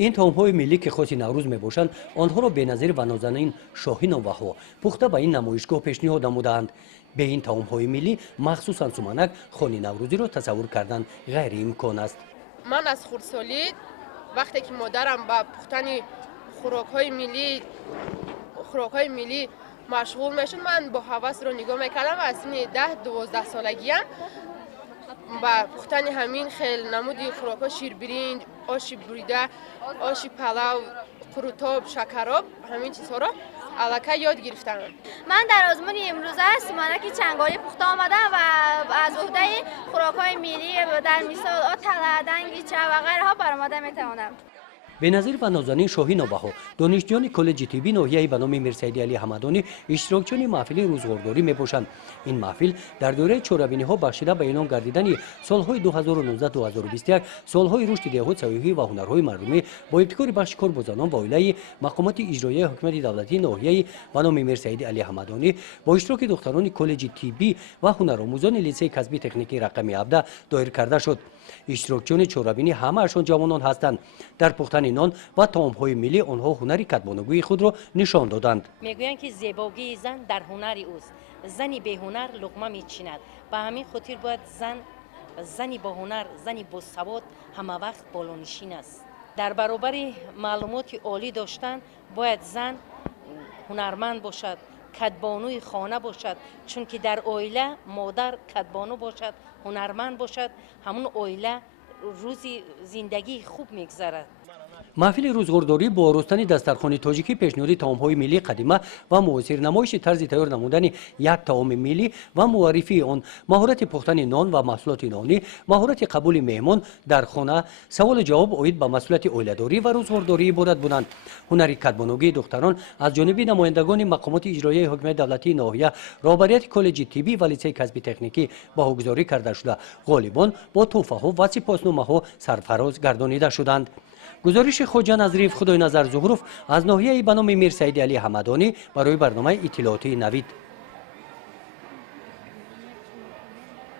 این طعم‌های ملی که خاص نوروز میباشند آنها را بنظیر و نازنین شاهین و وها پخته به این نمایشگاه پیشنهاد نمودند. به این طعم‌های ملی مخصوصا سومنک خوان نوروزی را تصور کردن غیر امکان است. من از خردسالی وقتی که مادرم با پختن خوراک‌های ملی مشغول میشد من با هوس رو نگاه میکردم و از سن 10-12 سالگیم با پختن همین خیلی نمودی خوراک‌ها شیر برنج، آش بریده، آش پلو، قروتاب، شکراب همین چیزها رو الکی یاد گرفتم. من در آزمون امروزه سومنک چنگالی پخته آمدم و از عهده خوراک‌های ملی در مثال آتله، دنگیچه و غیرها برآمده میتوانم. بنظیر و نازنین شاهین و وها دانشجویان کالج طبی ناحیه به نام میرسیدی علی حمدانی اشتراکچیان محفل روزگارداری میباشند. این محفل در دوره چهاربینی‌ها بخشیده به اعلان گردیدن سالهای 2019-2021 سالهای رشد دهات سیاحی و هنرهای مردمی با ابتکار بخش کارگزاران و عائله مقامات اجرایی حکومت دولتی ناحیه به نام میرسیدی علی حمدانی با اشتراک دختران کالج طبی و هنرآموزان لیسه کسبی تکنیکی رقم 17 دایر کرده شد. اشتراکچیان چهاربینی همه‌شان جوانان هستند. در پختن نان و طعم‌های ملی آنها هنری کدبانگوی خود را نشان دادند. میگویند که زیبایی زن در هنر اوست. زنی به هنر لقمه میچیند. به همین خاطر باید زنی با هنر، زنی با سواد همه وقت بالانشین است. در برابر معلومات عالی داشتن باید زن هنرمند باشد، کدبانوی خانه باشد، چون که در عائله مادر کدبانو باشد، هنرمند باشد، همون عائله روزی زندگی خوب میگذرد. محفل روزگارداری با آراستن دسترخوان تاجیکی پیشنهاد طعم‌های ملی قدیمه و معاصر، نمایش طرز تیار نمودن یک طعام ملی و معرفی آن، مهارت پختن نان و محصولات نانی، مهارت قبول مهمان در خانه، سوال جواب عاید به مسئولیت عائله‌داری و روزگارداری عبارت بودند. هنری کدبانوی دختران از جانب نمایندگان مقامات اجرایی حکومت دولتی ناحیه، رهبریت کالج طبی و لیسه کسبی تکنیکی باگذاری کرده شده غالبان با تحفه‌ها و سپاسنامه‌ها سرفراز گردانیده شدند. گزارش خواجه نظریف خدای نظر زهروف از ناحیه به نام میرسیدی علی حمدانی برای برنامه اطلاعاتی نوید.